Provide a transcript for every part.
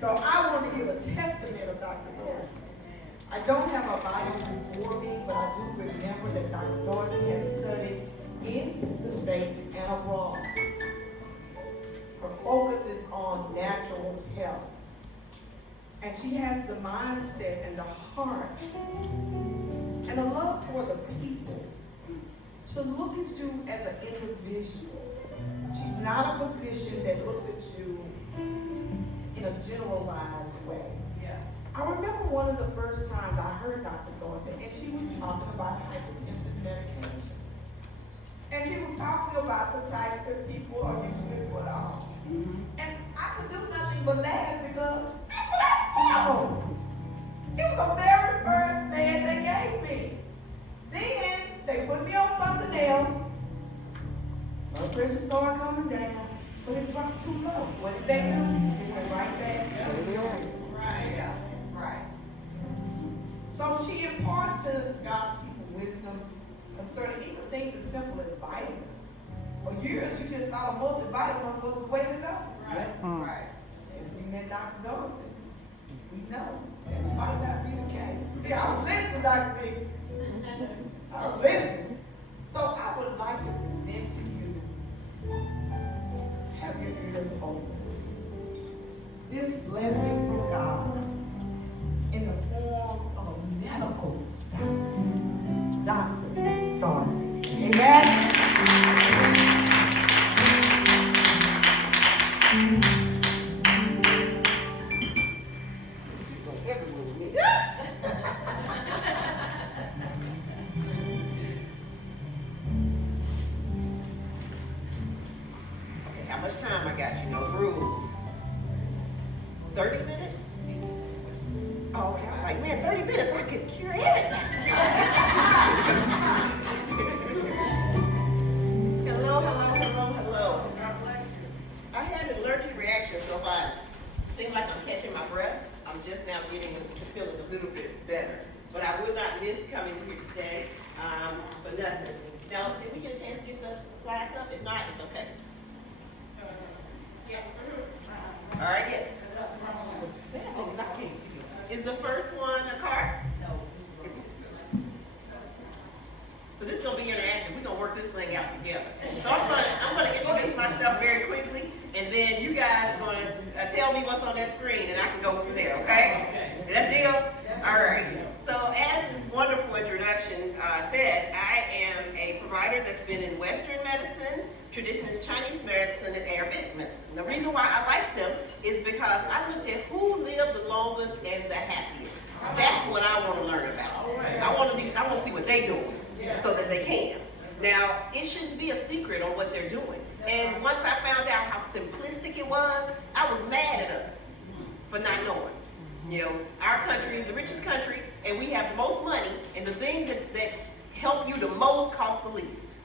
So I want to give a testament of Dr. Dorsey. I don't have a Bible before me, but I do remember that Dr. Dorsey has studied in the States and abroad. Her focus is on natural health. And she has the mindset and the heart and a love for the people to look at you as an individual. She's not a physician that looks at you in a generalized way. I remember one of the first times I heard Dr. Dorsey, and she was talking about hypertensive medications. And she was talking about the types that people are usually put on. And I could do nothing but laugh because that's what I was on. It was the very first med they gave me. Then they put me on something else. Blood pressure started coming down, but it dropped too low. What did they do? They went right back to the original. Right. So she imparts to God's people wisdom concerning even things as simple as vitamins. For years, you just thought a multivitamin was the way to go. Right. Since we met Dr. Dorsey, we know that might not be the case. See, I was listening, Dr. D. I was listening. So I would like to present to you, have your ears open, this blessing from God in the form of a medical doctor, Dr. Dorsey. Amen? Okay, how much time I got? You know the rules. 30 minutes? Oh, okay. I was like, man, 30 minutes, I could cure everything. Hello. I had an allergic reaction, so if I seem like I'm catching my breath, I'm just now getting to feeling a little bit better. But I would not miss coming here today for nothing. Now, did we get a chance to get the slides up? If not, it's okay. Yes. All right, yes. I can't see you. Is the first one a card? No. So this is gonna be interactive. We're gonna work this thing out together. So I'm gonna introduce myself very quickly, and then you guys are gonna tell me what's on that screen, and I can go from there. Okay? Is that deal? All right. So as this wonderful introduction said, I am a provider that's been in Western medicine, traditional Chinese medicine, and Ayurvedic medicine. The reason why I like them is because I looked at who lived the longest and the happiest. That's what I want to learn about. I want to see what they're doing so that they can. Now, it shouldn't be a secret on what they're doing. And once I found out how simplistic it was, I was mad at us for not knowing. You know, our country is the richest country, and we have the most money, and the things that help you the most cost the least.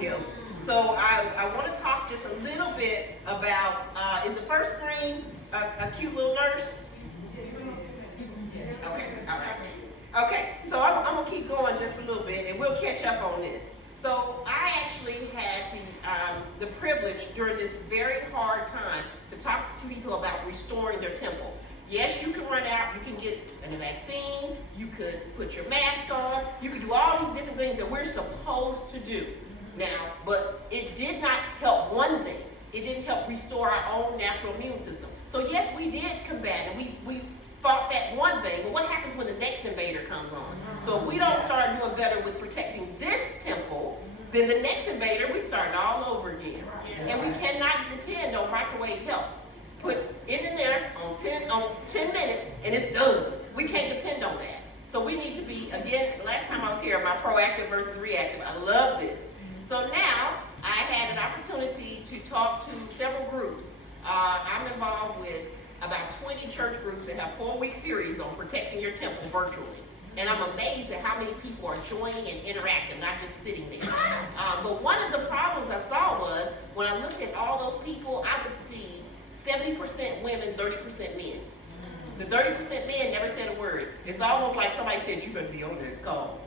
You know? So I want to talk just a little bit about, is the first screen a cute little nurse? Okay, all right. Okay, so I'm going to keep going just a little bit, and we'll catch up on this. So I actually had the privilege during this very hard time to talk to people about restoring their temple. Yes, you can run out, you can get a vaccine, you could put your mask on, you could do all these different things that we're supposed to do now, but it did not help one thing. It didn't help restore our own natural immune system. So yes, we did combat it. We fought that one thing, but what happens when the next invader comes on? So if we don't start doing better with protecting this temple, then the next invader, we start all over again. And we cannot depend on microwave help. Put it in there on 10 minutes and it's done. We can't depend on that. So we need to be, again, the last time I was here, my proactive versus reactive. I love this. So now I had an opportunity to talk to several groups. I'm involved with about 20 church groups that have 4-week series on protecting your temple virtually. And I'm amazed at how many people are joining and interacting, not just sitting there. But one of the problems I saw was when I looked at all those people, I would see 70% women, 30% men. The 30% men never said a word. It's almost like somebody said, you better be on that call.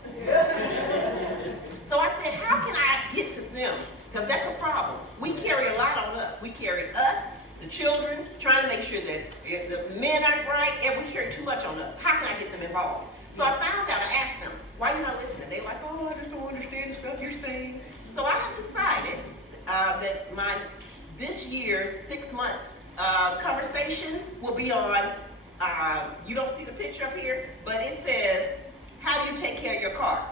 So I said, how can I get to them? Because that's a problem. We carry a lot on us. We carry us, the children, trying to make sure that if the men aren't right, and we hear too much on us. How can I get them involved? So I found out, I asked them, why are you not listening? They like, oh, I just don't understand the stuff you're saying. So I have decided that this year's 6 months conversation will be on, you don't see the picture up here, but it says, how do you take care of your car?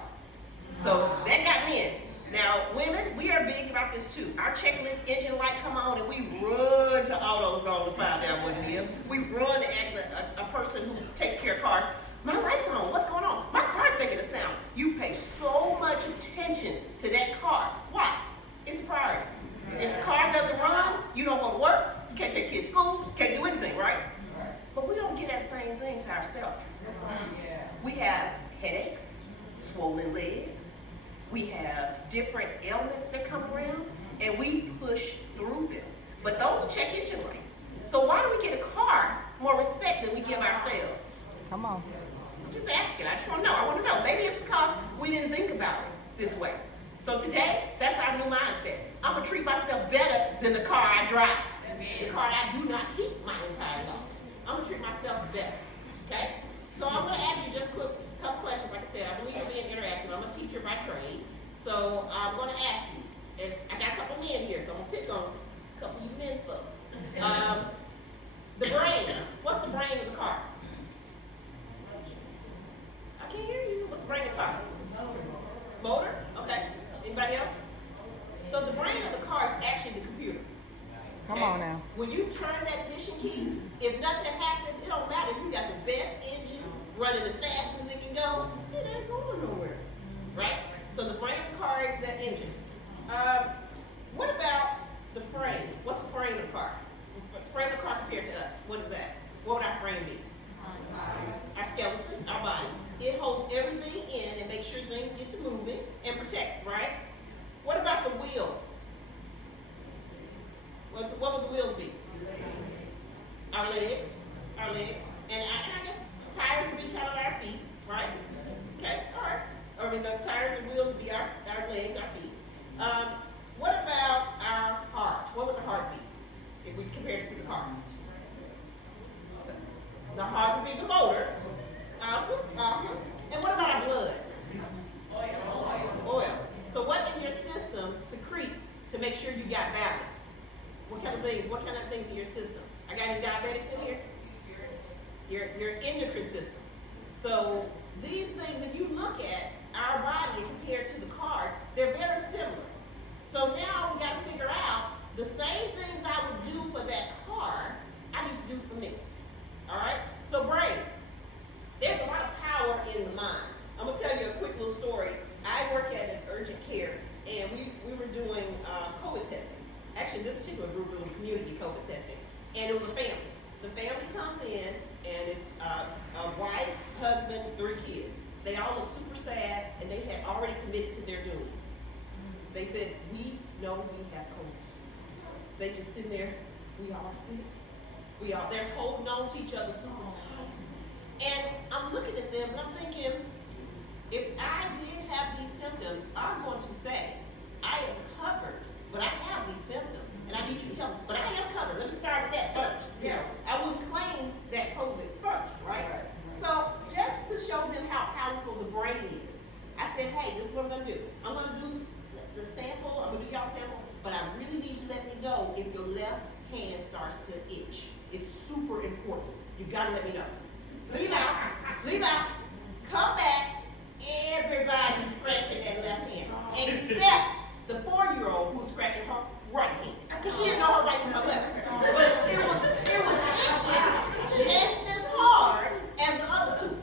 So that got me in. Now, women, we are big about this too. Our check engine light come on and we run to AutoZone to find out what it is. We run to ask a person who takes care of cars, my light's on, what's going on? My car's making a sound. You pay so much attention to that car. Why? It's a priority. If the car doesn't run, you don't want to work, you can't take kids to school, can't do anything, right? But we don't get that same thing to ourselves. We have headaches, swollen legs, we have different ailments that come around, and we push through them. But those are check engine lights. So why do we get a car more respect than we give ourselves? Come on. I'm just asking. I just want to know. I want to know. Maybe it's because we didn't think about it this way. So today, that's our new mindset. I'm going to treat myself better than the car I drive. The car I do not keep my entire life. I'm going to treat myself better. Okay? So I'm going to ask you just a couple questions. Like I said, I believe in being interactive. I'm a teacher by trade. So I'm going to ask you. I got a couple men here, so I'm going to pick on a couple of you men folks. The brain. What's the brain of the car? I can't hear you. What's the brain of the car? Motor? Okay. Anybody else? So the brain of the car is actually the computer. Come on now. When you turn that ignition key, if nothing happens, it don't matter. If you got the best engine running as fast as it can go, it ain't going nowhere. Right? So the brain of the car is that engine. What about the frame? What's the frame of the car? The frame of the car compared to us. What is that? What would our frame be? Our skeleton, our body. It holds everything in and makes sure things get to moving and protects, right? What about the wheels? What would the wheels be? Our legs. Our legs. And I guess tires would be kind of our feet, right? Okay, all right. I mean, the tires and wheels would be our legs, our feet. What about our heart? What would the heart be if we compared it to the car? The heart would be the motor. Awesome, awesome. And what about our blood? Oil. So what in your system secretes to make sure you got balance? What kind of things in your system? I got any diabetics in here? Your endocrine system. So these things, if you look at our body compared to the cars, they're very similar. So now we got to figure out the same things I would do for that car, I need to do for me. All right? So brain. There's a lot of power in the mind. I'm going to tell you a quick little story. I work at an urgent care, and we were doing COVID testing. Actually, this particular group, it was community COVID testing, and it was a family. The family comes in, and it's a wife, husband, 3 kids. They all look super sad, and they had already committed to their doom. They said, we know we have COVID. They just sitting there, we all sick. They're holding on to each other super tight. And I'm looking at them and I'm thinking, if I did have these symptoms, I'm going to say, I am covered, but I have these symptoms and I need you to help me. But I am covered. Let me start with that first. Yeah. I wouldn't claim that COVID first, right? So just to show them how powerful the brain is, I said, hey, this is what I'm going to do. I'm going to do the sample. I'm going to do y'all sample, but I really need you to let me know if your left hand starts to itch. It's super important. You got to let me know. Leave out, come back, everybody's scratching that left hand, except the 4-year-old who's scratching her right hand, because she didn't know her right from her left. But it was itching just as hard as the other two.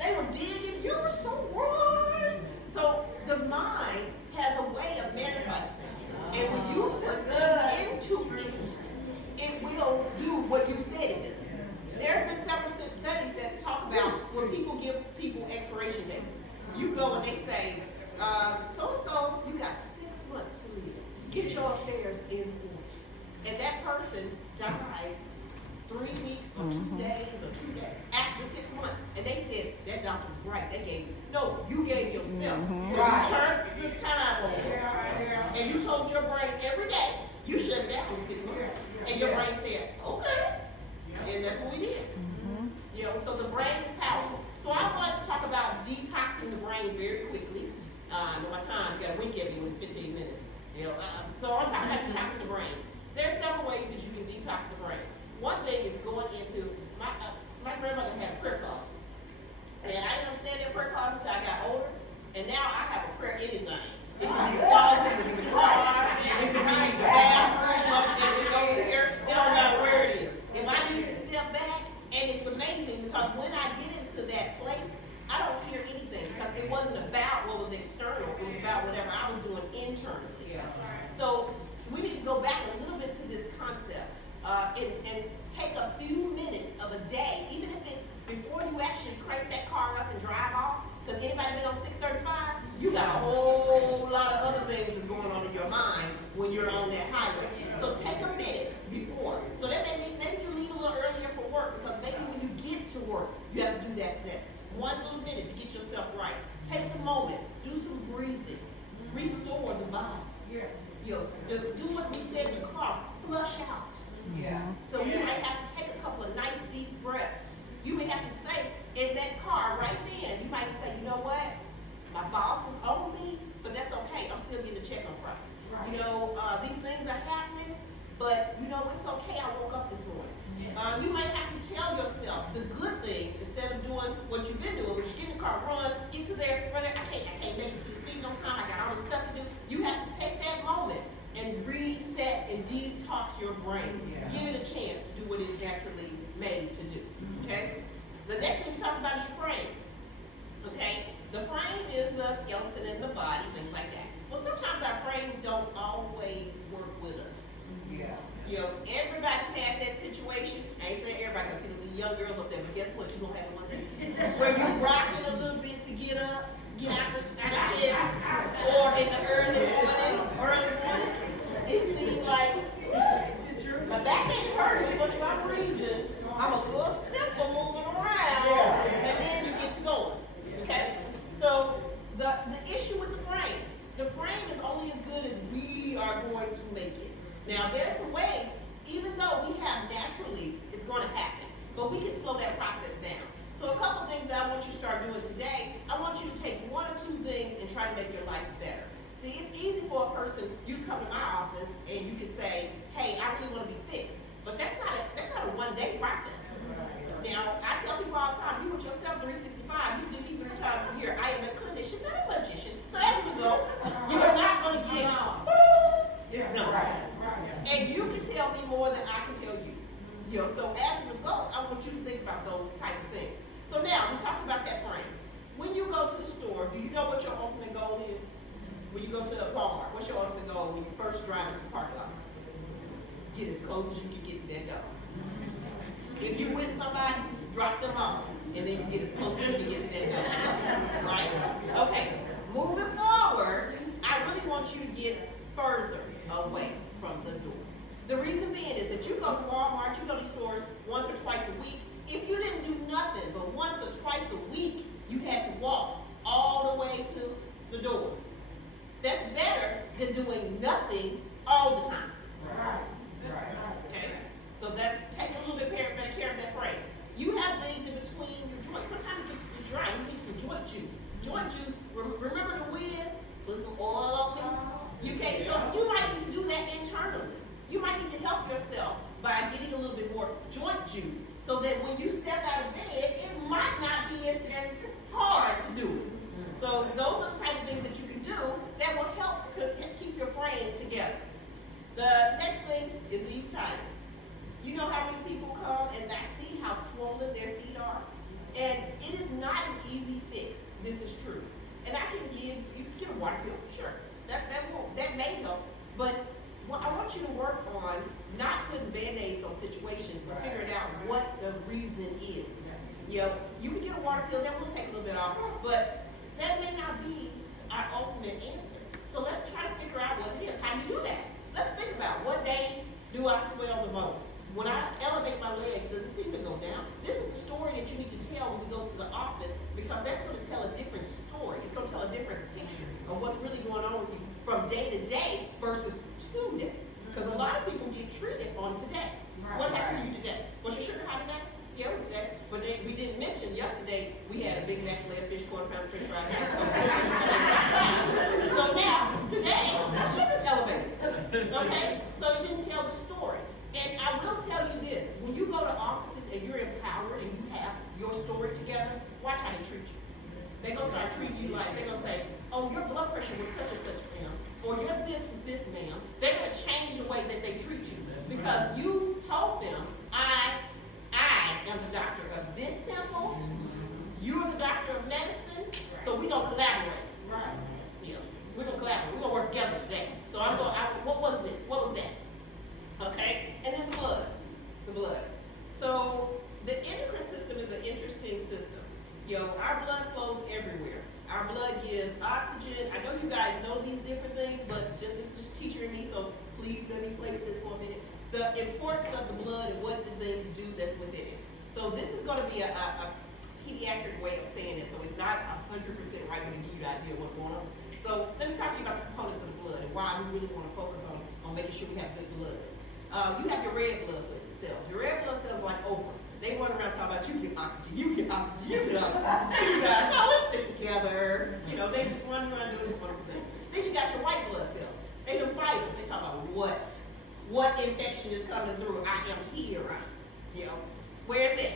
They were digging, you were so wrong. So the mind has a way of manifesting, and when you put things into it, it will do what you said it does. There's been several studies that talk about when people give people expiration dates. You go and they say, so-and-so, you got 6 months to live. Get your affairs in order. And that person dies 3 weeks or 2 days or 2 days after 6 months. And they said, that doctor was right. They gave you. No, you gave yourself. So you turned the time over. And you told your brain every day, you shut it down in 6 months. And your brain said, okay. And that's what we did. You know, so the brain is powerful. So I wanted to talk about detoxing the brain very quickly. I know my time, you gotta wink at me when it's 15 minutes. You know, so I want to talk about detoxing the brain. There are several ways that you can detox the brain. One thing is going into, my grandmother had a prayer closet. And I didn't understand that prayer closet until I got older. And now I have a prayer anything. It can be a closet, it can be a car, it can be the bathroom, up there, it over here. It don't matter where it is. If I need to step back, and it's amazing because when I get into that place, I don't hear anything because it wasn't about what was external. It was about whatever I was doing internally. So we need to go back a little bit to this concept and take a few minutes of a day, even if it's before you actually crank that car up and drive off. Because anybody been on 635, you got a whole lot of other things that's going on in your mind when you're on that highway. So take a minute before. So that may mean maybe you leave a little earlier for work because maybe when you get to work, you have to do that one little minute to get yourself right. Take a moment, do some breathing, restore the body. You know, do what we said in the car, flush out. So you might have to take a couple of nice deep breaths. You may have to say in that car right then, you might say, you know what? My boss is on me, but that's okay. I'm still getting a check on Friday. You know, these things are happening, but you know, it's okay. I woke up this morning. You might have to tell yourself the good things instead of doing what you've been doing. When you get in the car, run, get to there, run there. I can't make it to the speed on time. I got all this stuff to do. You have to take that moment and reset and detox your brain. Give it a chance to do what it's naturally made to do. Okay? The next thing we talk about is your frame. Okay? The frame is the skeleton in the body, things like that. Well, sometimes our frames don't always work with us. You know, everybody's had that situation. I ain't saying everybody, because see the young girls up there, but guess what? You don't have one too. Where you rocking a little bit to get up, get out the chair, or in the early morning, it seems like my back ain't hurting for some reason. I'm a little stiff for moving around, and then you get to going. Okay? So the issue with the frame is only as good as we are going to make it. Now there's some ways, even though we have naturally, it's going to happen, but we can slow that process down. So a couple things that I want you to start doing today, I want you to take one or two things and try to make your life better. See, it's easy for a person, you come to my office and you can say, hey, I really want to be fixed. But that's not a one-day process. Now, I tell people all the time, you with yourself 365, you see me 3 times a year. I am a clinician, not a magician. So as a result, you are not going to get, it's done. And you can tell me more than I can tell you. You know, so as a result, I want you to think about those type of things. So now, we talked about that frame. When you go to the store, do you know what your ultimate goal is? When you go to a Walmart, what's your ultimate goal when you first drive into the parking lot? Get as close as you can get to that goal. If you with somebody, drop them off, and then you get as close as you can get to that goal. Right? Okay. Moving forward, I really want you to get further away from the door. The reason being is that you go to Walmart, you go to these stores once or twice a week. If you didn't do nothing but once or twice a week, you had to walk all the way to the door. That's better than doing nothing all the time. Okay? So that's take a little bit better care of that frame. You have things in between your joints. Sometimes it gets dry. You need some joint juice. Joint juice, remember the Wiz? Put some oil on me. Okay, so you might need to do that internally. You might need to help yourself by getting a little bit more joint juice so that when you step out of bed, it might not be as hard to do it. So those are the type of things that you can do that will help keep your frame together. The next thing is these tires. You know how many people come and I see how swollen their feet are? And it is not an easy fix. This is true. And I can you can get a water pill, sure. That may help. But I want you to work on not putting Band-Aids on situations, but figuring out what the reason is. You know, you can get a water pill, that will take a little bit off, but that may not be our ultimate answer. So let's try to figure out what it is. How do you do that? Let's think about what days do I swell the most? When I elevate my legs, does it seem to go down? This is the story that you need to tell when we go to the office because that's going to tell a different story. It's going to tell a different picture of what's really going on with you from day to day versus 2 days. Because a lot of people get treated on today. What happened to you today? Was your sugar high today? Yeah, it was today. But then we didn't mention yesterday we had a big neck leg fish, quarter pound french fries. So now, today, our sugar's elevated. Okay? So it didn't tell the story. And I will tell you this, when you go to offices and you're empowered and you have your story together, watch how they treat you. They're gonna start treating you like, they're gonna say, oh, your blood pressure was such and such, ma'am, or your this was this, ma'am. They're gonna change the way that they treat you because you told them, I am the doctor of this temple, you're the doctor of medicine, so we're gonna collaborate. Right. Yeah, we're gonna collaborate, we're gonna work together today. So what was this, what was that? Okay, and then the blood. So the endocrine system is an interesting system. Our blood flows everywhere. Our blood gives oxygen. I know you guys know these different things, but this is just teacher and me, so please let me play with this for a minute. The importance of the blood and what the things do that's within it. So this is going to be a pediatric way of saying it, so it's not 100% right when you give you the idea of what's going on. So let me talk to you about the components of the blood and why we really want to focus on making sure we have good blood. You have your red blood cells. Your red blood cells are like Oprah. They run around talking about you get oxygen, you get oxygen, you get oxygen. You guys, let's stick together. They just run around doing this wonderful thing. Then you got your white blood cells. They the fighters. They talk about what infection is coming through. I am here. Where's that?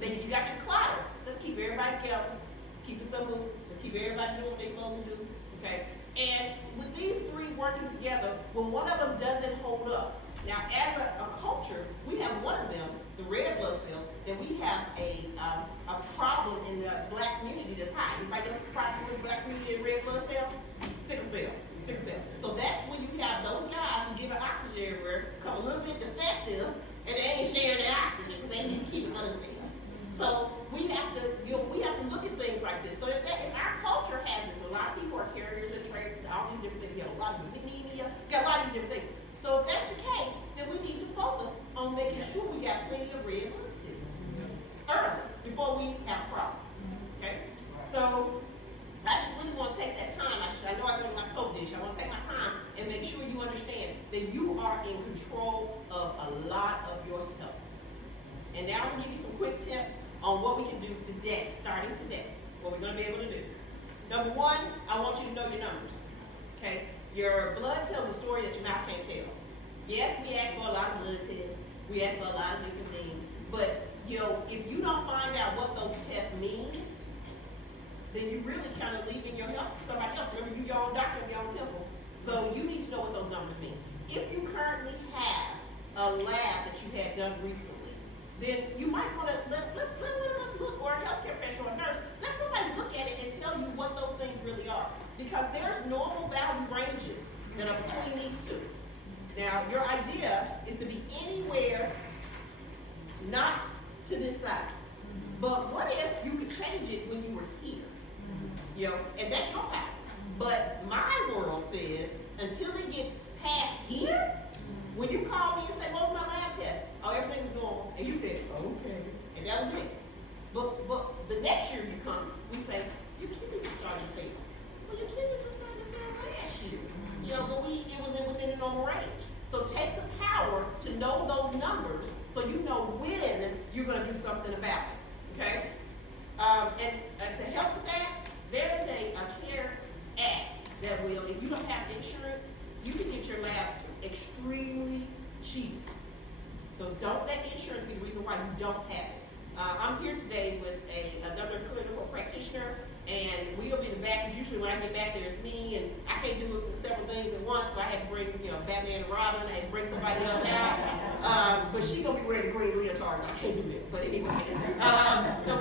Then you got your clotters. Let's keep everybody together. Let's keep the stuff moving. Let's keep everybody doing what they're supposed to do. Okay? And with these three working together, when one of them doesn't hold up, now as a culture, we have one of them, the red blood cells, that we have a problem in the black community that's high. Anybody else problem with black community and red blood cells? Sickle cell. So that's when you have those guys who give it oxygen everywhere, become a little bit defective, and they ain't sharing their oxygen because they need to keep it under cells. So we have to look at things like this. So if our culture has this, a lot of people are carriers and traders, all these different things. We have a lot of anemia, got a lot of these different things. So if that's the case, then we need to focus on making sure we got plenty of red blood cells early before we have a problem. Okay? So I just really want to take that time. I know I go to my soap dish. I want to take my time and make sure you understand that you are in control of a lot of your health. And now I'm going to give you some quick tips on what we can do today, starting today, what we're going to be able to do. Number one, I want you to know your numbers. Okay? Your blood tells a story that your mouth can't tell. Yes, we ask for a lot of blood tests. We ask for a lot of different things. But, if you don't find out what those tests mean, then you really kind of leaving your health to somebody else. Remember, you're your own doctor in your own temple. So you need to know what those numbers mean. If you currently have a lab that you had done recently, then you might want to, let's look, or a healthcare professional or a nurse, let somebody look at it and tell you what those things really are. Because there's normal value ranges that are between these two. Now, your idea is to be anywhere not to this side. But what if you could change it when you were here? And that's your power. But my world says, until it gets past here, when you call me and say, what was my lab test? Oh, everything's normal. And you said, okay. And that was it. But the next year you come, we say, your kidneys are starting to fail. Well, your kidneys are starting to fail last year. But it was within the normal range. So take the power to know those numbers so you know when you're going to do something about it. Okay? And to help with that, there is a CARE Act that will, if you don't have insurance, you can get your labs extremely cheap. So don't let insurance be the reason why you don't have it. I'm here today with another clinical practitioner, and we'll be back, because usually when I get back there, it's me, and I can't do several things at once, so I had to bring, Batman and Robin, I had to bring somebody else out. But she's gonna be wearing the green leotards, I can't do that, but anyway. So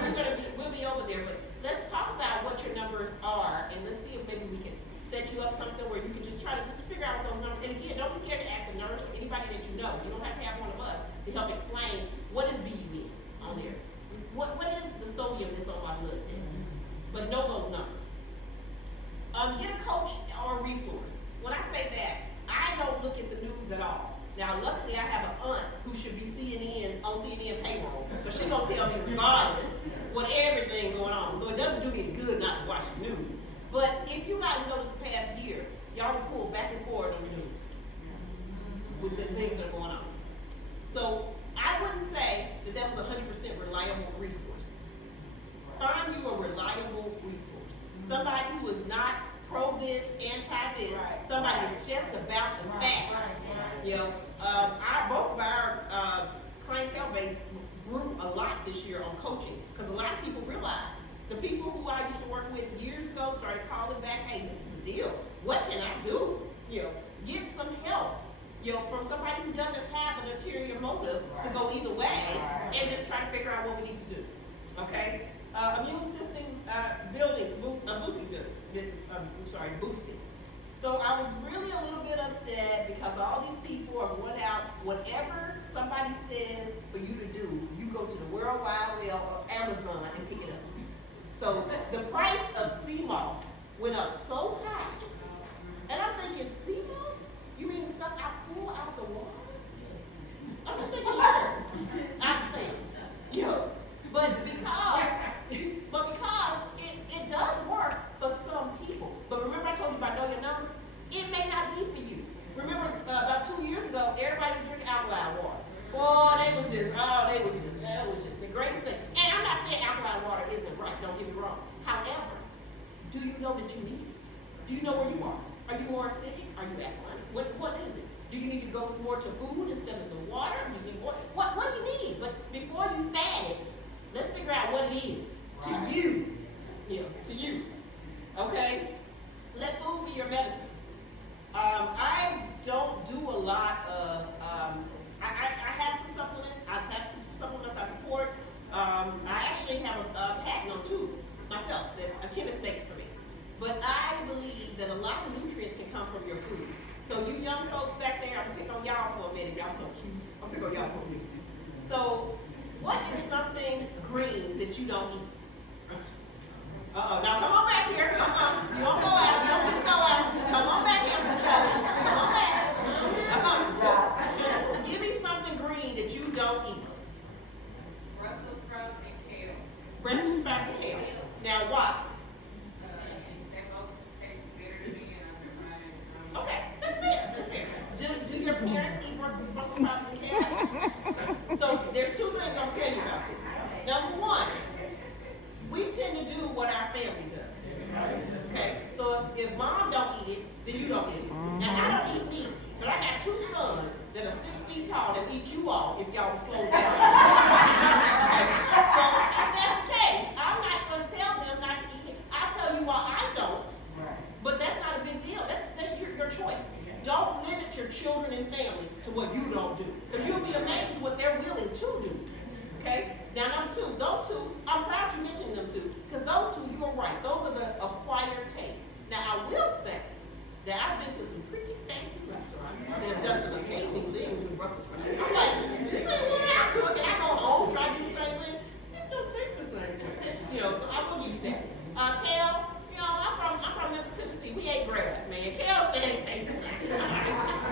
we'll be over there, but let's talk about what your numbers are, and let's see if maybe we can set you up something where you can just try to figure out what those numbers, and again, don't be scared to ask a nurse or anybody that you know. You don't have to have one of us to help explain what is BUN on there. What is the sodium that's on my blood test? But know those numbers. Get a coach or a resource. When I say that, I don't look at the news at all. Now, luckily, I have an aunt who should be on CNN payroll, but she's gonna tell me regardless what everything going on. So it doesn't do me any good not to watch the news. But if you guys notice the past year, y'all pull back and forth on the news with the things that are going on. So I wouldn't say that that was a 100% reliable resource. Find you a reliable resource. Somebody who is not pro this, anti this. Right. Somebody that's just about the facts. You know, both of our clientele base grew a lot this year on coaching because a lot of people realize the people who I used to work with years ago started calling back, hey, this is the deal. What can I do? You know, get some help. You know, from somebody who doesn't have an ulterior motive to go either way and just try to figure out what we need to do. Okay? Immune system boosting. So I was really a little bit upset because all these people are going out, whatever somebody says for you to do, you go to the World Wide Web or Amazon and pick it up. So the price of sea moss went up so high. And I'm thinking, sea moss? You mean the stuff I pull out the water? I'm just thinking, sure. I understand. You know, but because it does work for some people. But remember I told you about know your numbers? It may not be for you. Remember about 2 years ago, everybody was drinking alkaline water. Boy, that was just the greatest thing. And I'm not saying alkaline water isn't right, don't get me wrong. However, do you know that you need it? Do you know where you are? Are you more acidic? Are you alkaline? What is it? Do you need to go more to food instead of the water? Do you need more? What do you need? But before you fad it, let's figure out what it is to you. Yeah, to you. Okay? Let food be your medicine. I don't do a lot of, I have some supplements. I have some supplements I support. I actually have a patent on two myself that a chemist makes for me. But I believe that a lot of nutrients can come from your food. So you young folks back there, I'm gonna pick on y'all for a minute. Y'all so cute. I'm gonna pick on y'all for a minute. So what is something green that you don't eat? Now come on back here. You don't go out. You don't get to go out. Come on back here, Kelly. Come on back. Come on. Give me something green that you don't eat. Brussels sprouts and kale. Brussels sprouts and kale. Now why? They both taste better than Okay, that's fair. That's fair. Do your parents eat Brussels sprouts and kale? So there's two things I'm telling you about this. Number one, we tend to do what our family does. Okay? So if mom don't eat it, then you don't eat it. Now I don't eat meat, but I got two sons that are 6 feet tall that eat you all if y'all will slow down. So if that's the case, I'm not gonna tell them not to eat it. I'll tell you why I don't. But that's not a big deal. That's your choice. Don't limit your children and family to what you don't do. Because you'll be amazed what they're willing to do. Okay? Now, number two, those two, I'm glad you mentioned them two, because those two, you're right. Those are the acquired tastes. Now, I will say that I've been to some pretty fancy restaurants that have done some amazing things with Brussels sprouts. I'm like, this ain't what I cook, and I go home, try to do the same thing. It don't taste the same thing. You know, so I will give you that. Kale, you know, I'm from Memphis, Tennessee. We ate grass, man. Kale ain't taste the same.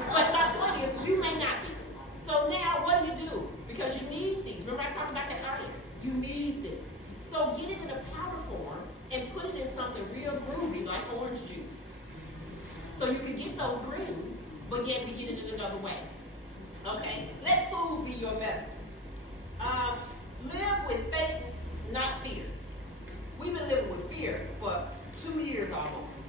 But my point is, you may not be. So now, what do? Because you need these. Remember I talked about that earlier? You need this. So get it in a powder form and put it in something real groovy like orange juice. So you can get those greens, but yet we get it in another way. Okay? Let food be your medicine. Live with faith, not fear. We've been living with fear for 2 years almost.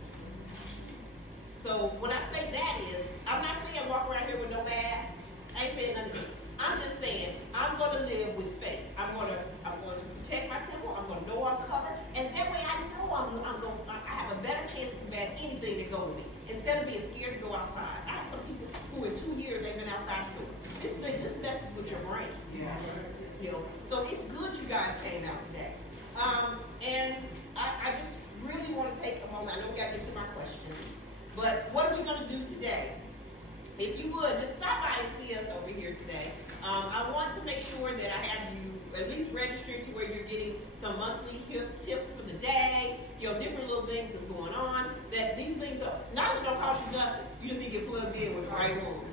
So when I say that is, I'm not saying walk around here with no mask. I ain't saying nothing. I'm just saying, I'm going to live with faith. I'm going to protect my temple. I'm going to know I'm covered. And that way I know I have a better chance to combat anything that go to me. Instead of being scared to go outside. I have some people who in 2 years they've been outside the door. This messes with your brain. Yeah. You know, so it's good you guys came out today. And I just really want to take a moment. I know we got to get to my questions. But what are we going to do today? If you would, just stop by and see us over here today. I want to make sure that I have you at least registered to where you're getting some monthly tips for the day, you know, different little things that's going on, that these things knowledge don't cost you nothing. You just need to get plugged in with the right rules.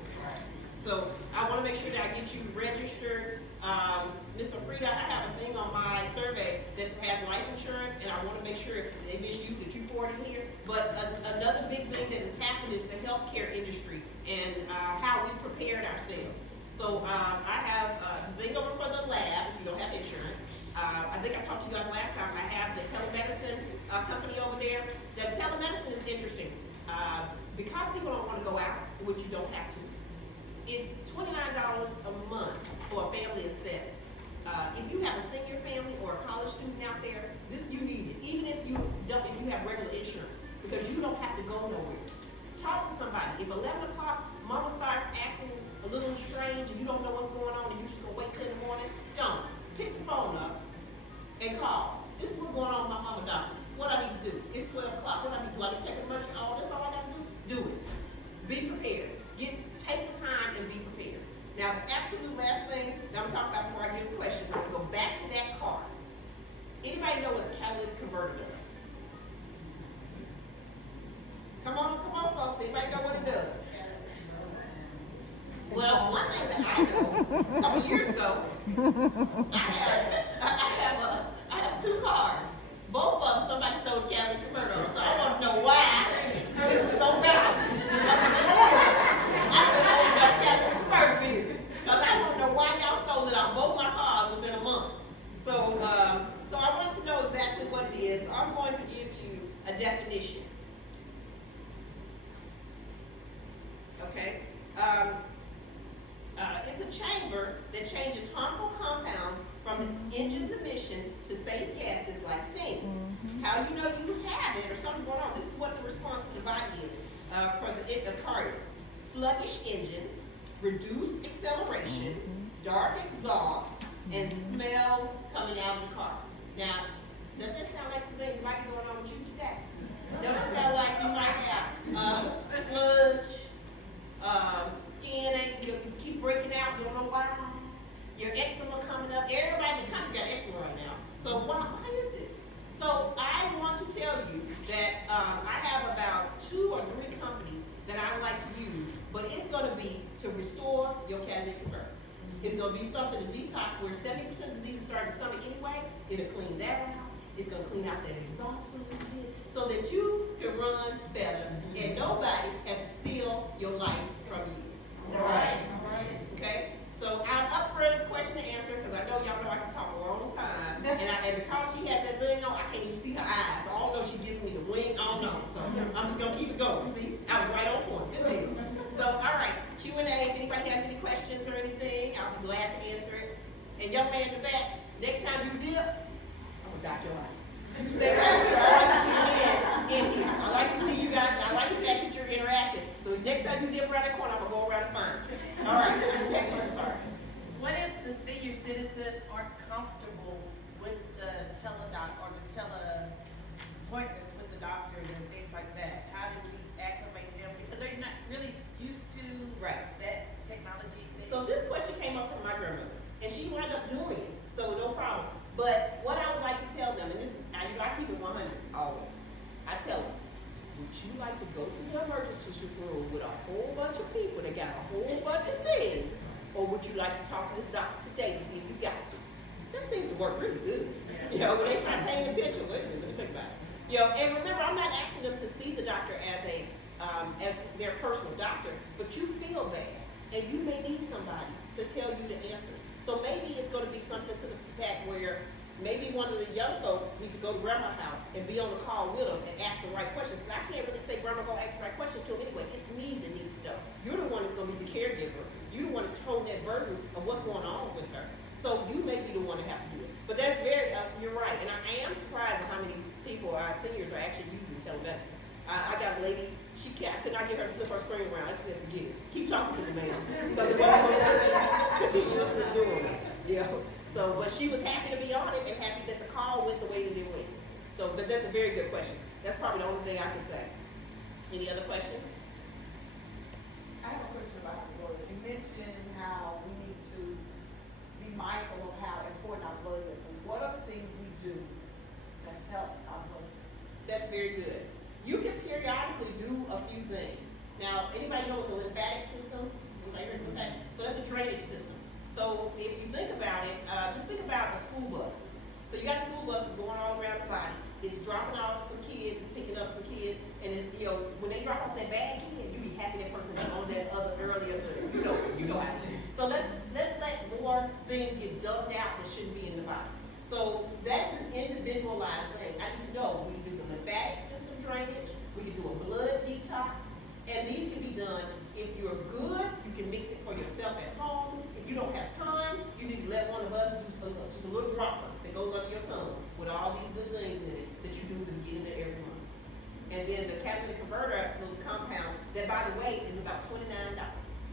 So I want to make sure that I get you registered. Ms. Afrida, I have a thing on my survey that has life insurance, and I want to make sure if they miss you that you forward it here. But another big thing that has happened is the healthcare industry and how we prepared ourselves. So, I have, the thing over for the lab, if you don't have insurance. I think I talked to you guys last time, I have the telemedicine, company over there. The telemedicine is interesting, because people don't wanna go out, which you don't have to. It's $29 a month for a family of 7. If you have a senior family or a college student out there, this you need it, even if you have regular insurance, because you don't have to go nowhere. Talk to somebody. If 11 o'clock, mama starts acting a little strange and you don't know what's going on and you just gonna wait till in the morning, don't. Pick the phone up and call. This is what's going on with my mama doctor. What I need to do? It's 12 o'clock. What I need to do? I need to take an emergency. Oh, that's all I gotta do? Do it. Be prepared. Take the time and be prepared. Now, the absolute last thing that I'm talking about before I give questions, I'm gonna go back to that car. Anybody know what a catalytic converter does? Come on, folks. Anybody know what it does? Well, one thing that I know, a couple years ago, I have 2 cars. Both of them, somebody stole the catalytic converter on. So I want to know why this was so bad. I've been holding up catalytic converter business. Because I want to know why y'all stole it on both my cars within a month. So I wanted to know exactly what it is. So I'm going to give you a definition. Okay? It's a chamber that changes harmful compounds from the engine's emission to safe gases like steam. How you know you have it or something going on? This is what the response to the body is for the car is. Sluggish engine, reduced acceleration, dark exhaust, and smell coming out of the car. Now, doesn't that sound like some things that might be going on with you today? Doesn't it sound like you might have sludge, skin ain't, you keep breaking out, you don't know why. Your eczema coming up. Everybody in the country got eczema right now. So why is this? So I want to tell you that I have about 2 or 3 companies that I like to use, but it's going to be to restore your catalytic converter. It's going to be something to detox where 70% of diseases start in the stomach anyway. It'll clean that out. It's going to clean out that exhaust a little bit so that you can run better and nobody has to steal your life from you. All right? Okay? So I'm up for the question and answer because I know y'all know I can talk a long time. And because she has that thing on, I can't even see her eyes. So I don't know if she's giving me the wink. I don't know. So I'm just going to keep it going. See? I was right on point. Good deal. So, all right. Q&A. If anybody has any questions or anything, I'll be glad to answer it. And young man in the back, next time you dip, I'm going to dock your eye. You stay right here. I like to see you in here. I like to see you guys. I like the fact that you're interactive. So next time you dip around that corner, I'm going to go around and find you. All right. Next one. Sorry. What if the senior citizen aren't comfortable with the teledoc or the appointments with the doctors and things like that? How do we acclimate them? Because they're not really used to that technology thing. So this question came up from my grandmother, and she wound up doing it, so no problem. But what I would like to tell them, and this is, I keep it 100 always. I tell them, would you like to go to the emergency room with a whole bunch of people that got a whole bunch of things? Or would you like to talk to this doctor today to see if you got to? That seems to work really good. You know, when they start painting the picture, wait a minute, let me think about it. You know, and remember, I'm not asking them to see the doctor as their personal doctor, but you feel bad, and you may need somebody to tell you the answer. So maybe it's going to be something to the fact where maybe one of the young folks need to go to grandma's house and be on the call with them and ask the right questions. Because I can't really say grandma go ask the right questions to them anyway. It's me that needs to know. You're the one that's going to be the caregiver. You're the one that's holding that burden of what's going on with her. So you may be the one to have to do it. But that's very, you're right. And I am surprised at how many people, our seniors, are actually using telemedicine. I got a lady, I could not get her to flip her screen around. I just said, forget it. Keep talking to the man. Because the man continuously doing it. You know? So, but she was happy to be on it and happy that the call went the way that it went. So, but that's a very good question. That's probably the only thing I can say. Any other questions? I have a question about the blood. You mentioned how we need to be mindful of how important our blood is. And what are the things we do to help our blood system? That's very good. You can periodically do a few things. Now, anybody know what the lymphatic system? Anybody heard of lymphatic? So that's a drainage system. So if you think about it, just think about a school bus. So you got school buses going all around the body. It's dropping off some kids, it's picking up some kids, and it's, you know, when they drop off that bad kid, you be happy that person is on that other earlier, you know how to do. So let's individualized thing. I need to know, we can do the lymphatic system drainage, we can do a blood detox, and these can be done, if you're good, you can mix it for yourself at home. If you don't have time, you need to let one of us do just a little dropper that goes under your tongue with all these good things in it that you do at the beginning of every month. And then the catalytic converter little compound, that by the way, is about $29.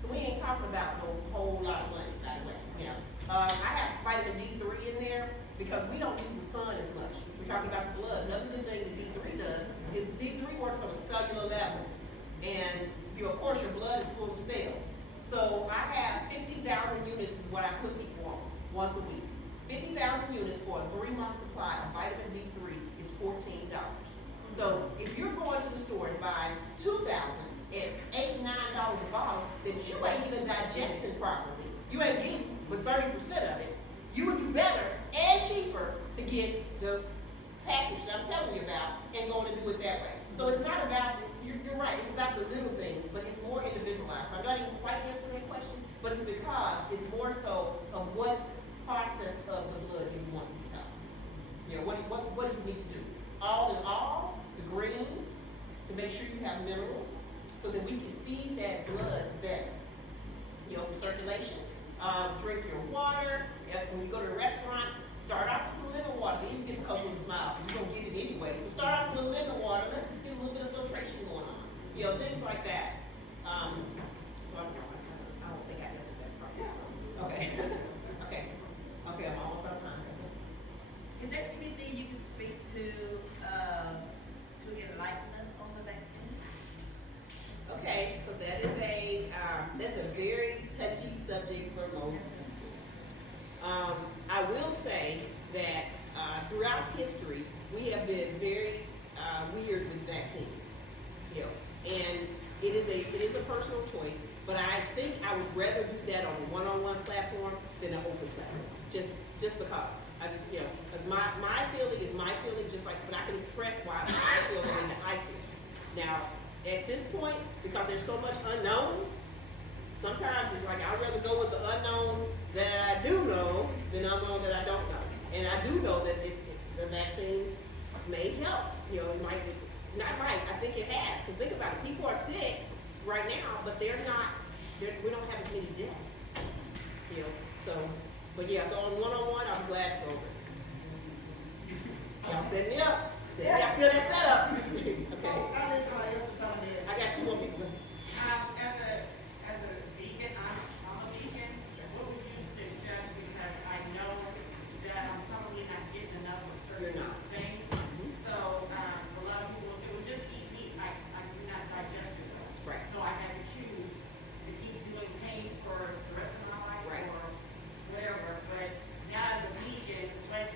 So we ain't talking about no whole lot of money, by the way, you know. I have vitamin D3 in there because we don't use the sun as much. We're talking about the blood. Another good thing that D3 does is D3 works on a cellular level. And of course, your blood is full of cells. So I have 50,000 units is what I put people on once a week. 50,000 units for a 3-month supply of vitamin D3 is $14. So if you're going to the store and buy 2,000 at $8, $9 a bottle, then you ain't even digesting properly. You ain't getting but 30% of it. You would do better and cheaper to get the package that I'm telling you about and going to do it that way. So it's not about, you're right, it's about the little things, but it's more individualized. So I'm not even quite answering that question, but it's because it's more so of what process of the blood do you want to detox. You know, what do you need to do? All in all, the greens, to make sure you have minerals, so that we can feed that blood better. You know, for circulation, drink your water. When you go to a restaurant, start off with some lemon water, then you get a couple of smiles. You're gonna get it anyway. So start off with lemon water. Let's just get a little bit of filtration going on. You know, things like that. So I don't think I answered that part. Okay. Okay, I'm almost out of time. Is there anything you can speak to enlighten us on the vaccine? Okay, so that is that's a very touchy subject for most people. I will say that throughout history, we have been very weird with vaccines. You know, and it is a personal choice, but I think I would rather do that on a one-on-one platform than an open platform. Just because. I just, you know, because my feeling is my feeling, just like, but I can express why I feel the way that I feel. Now, at this point, because there's so much unknown, sometimes it's like I'd rather go with the unknown that I do know than the unknown that I don't know. And I do know that the vaccine may help. You know, it might, not might, I think it has. Because think about it, people are sick right now, but we don't have as many deaths. You know, so, but yeah, so on one-on-one, I'm glad to go over it. Y'all set me up. Feel that setup. Okay. I got 2 more people. As a vegan, I'm a vegan. What would you suggest? Because I know that I'm probably not getting enough of certain You're not. things. So a lot of people will say, well, just eat meat. I do not digest it though. Right. So I had to choose to keep doing pain for the rest of my life Right. or whatever. But now as a vegan, what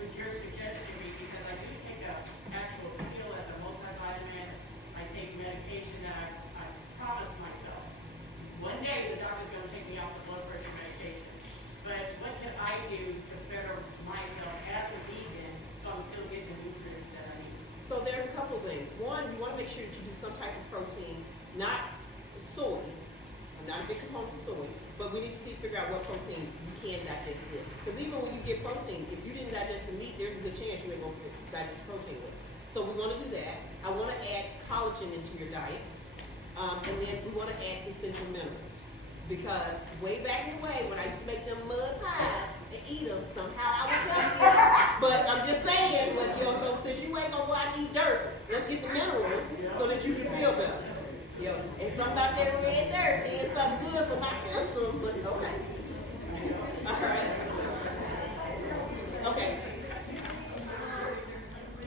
would your suggestion be? Because I do take a actual pill as a multivitamin. I take medication that I promised myself. One day the doctor's gonna take me off the blood pressure medication. But what can I do to better myself as a vegan so I'm still getting the nutrients that I need? So there's a couple of things. One, you want to make sure that you do some type of protein, not soy. I'm not a big component of soy, but we need to figure out what protein you can digest with. Because even when you get protein, if you didn't digest the meat, there's a good chance you ain't going to digest protein with it. So we want to do that. I want to add collagen into your diet. And then we want to add essential minerals. Because way back in the way, when I used to make them mud pies and eat them, somehow I was healthy. But I'm just saying, but you know, so since you ain't gonna go out and eat dirt, let's get the minerals so that you can feel better. You know, and something about that red dirt is something good for my system, but okay. All right. Okay.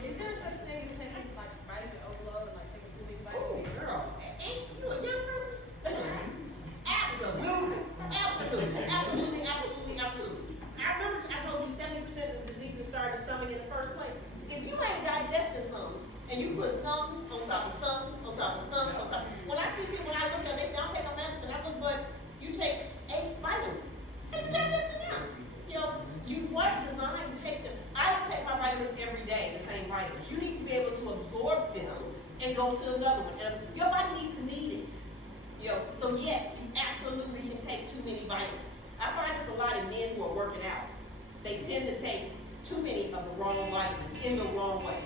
Is there such thing as taking like vitamin overload and like taking too many Oh, vitamins? girl. Ain't you a young person? Absolutely. I remember I told you 70% of diseases start in the stomach in the first place. If you ain't digesting something, and you put some on top of some, on top of some, on top of, when I see people, when I look at them, they say, I'm taking medicine, I look, but you take 8 vitamins. And you digesting them. You know, you weren't designed to take them. I don't take my vitamins every day, the same vitamins. You need to be able to absorb them and go to another one. And your body needs to need it. You know, so yes, you absolutely can take too many vitamins. I find this a lot in men who are working out. They tend to take too many of the wrong vitamins in the wrong way.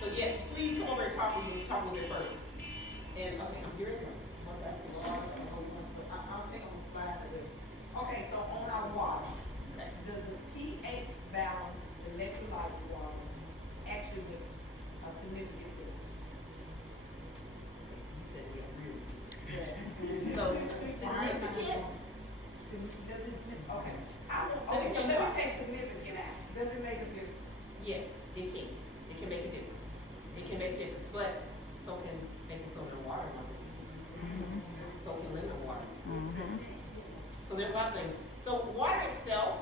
So yes, please come over and talk a little bit further. And, okay, I'm here. I think I'm gonna slide to this. Okay, so on our water, Okay. does the pH balance electrolyte water actually make a significant difference? You said we are real. Yeah. So, significant, Okay, Let me so tell you let me why. take significant out. Does it make a difference? yes, it can. It can make a difference. It can make a difference, but so can baking soda and water, doesn't it? So can lemon water. So there's a lot of things. So water itself,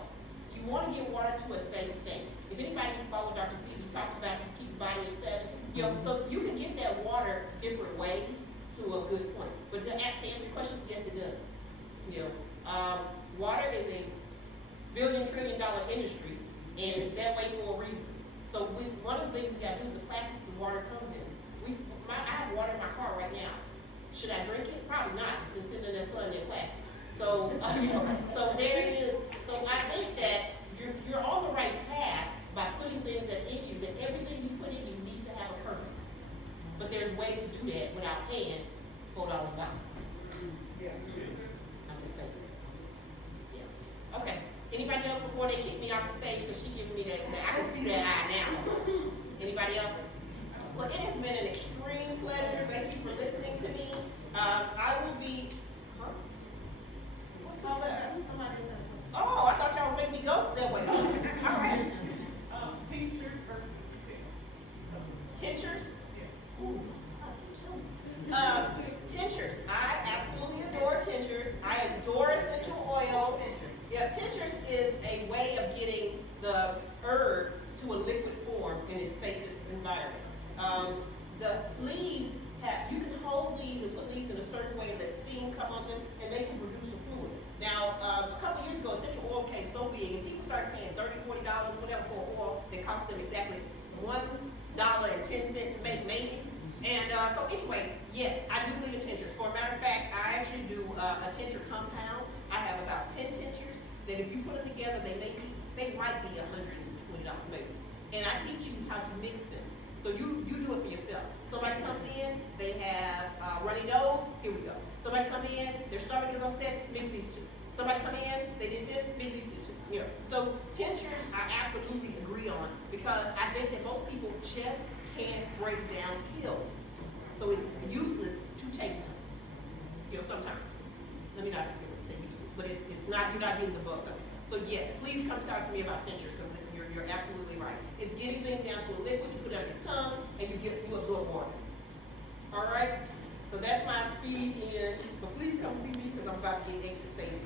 you want to get water to a safe state. If anybody followed Dr. C, we talked about keep the body at 7. You know, so you can get that water different ways to a good point. But to answer your question, yes, it does. You know, water is a $1 trillion industry, and it's that way for a reason. So one of the things we gotta do is the plastic the water comes in. I have water in my car right now. Should I drink it? Probably not. It's been sitting in that sun in plastic. So, so there it is. So I think that you're on the right path by putting things that in you, that everything you put in you needs to have a purpose. But there's ways to do that without paying $4 a gallon. Yeah. I'm just saying. Yeah. Okay. Anybody else before they kick me off the stage? Because she giving me that, I can see that eye now. Anybody else? Well, it has been an extreme pleasure. Thank you for listening to me. I will be, huh? What's all that? Somebody said, Oh, I thought y'all would make me go that way. All right. Teachers versus kids. Tinctures? Yes. Ooh, I do too. Tinctures. I absolutely adore tinctures. I adore essential oils. Yeah, tinctures is a way of getting the herb to a liquid form in its safest environment. The leaves you can hold leaves and put leaves in a certain way and let steam come on them, and they can produce a fluid. Now, a couple years ago, essential oils came so big, and people started paying $30, $40, whatever, for an oil that cost them exactly $1.10 to make, maybe. And so anyway, yes, I do believe in tinctures. For a matter of fact, I actually do a tincture compound. I have about 10 tinctures that if you put them together, they might be $120 maybe. And I teach you how to mix them. So you do it for yourself. Somebody comes in, they have runny nose, here we go. Somebody come in, their stomach is upset, mix these two. Somebody come in, they did this, mix these two. Here. So tinctures I absolutely agree on because I think that most people just can't break down pills. So it's useless to take them. You know, sometimes. Let me not say useless, but it's not, you're not getting the bug of it. So yes, please come talk to me about tinctures because you're absolutely right. It's getting things down to a liquid, you put it on your tongue, and you absorb water. All right? So that's my speed in, but please come see me because I'm about to get exit stage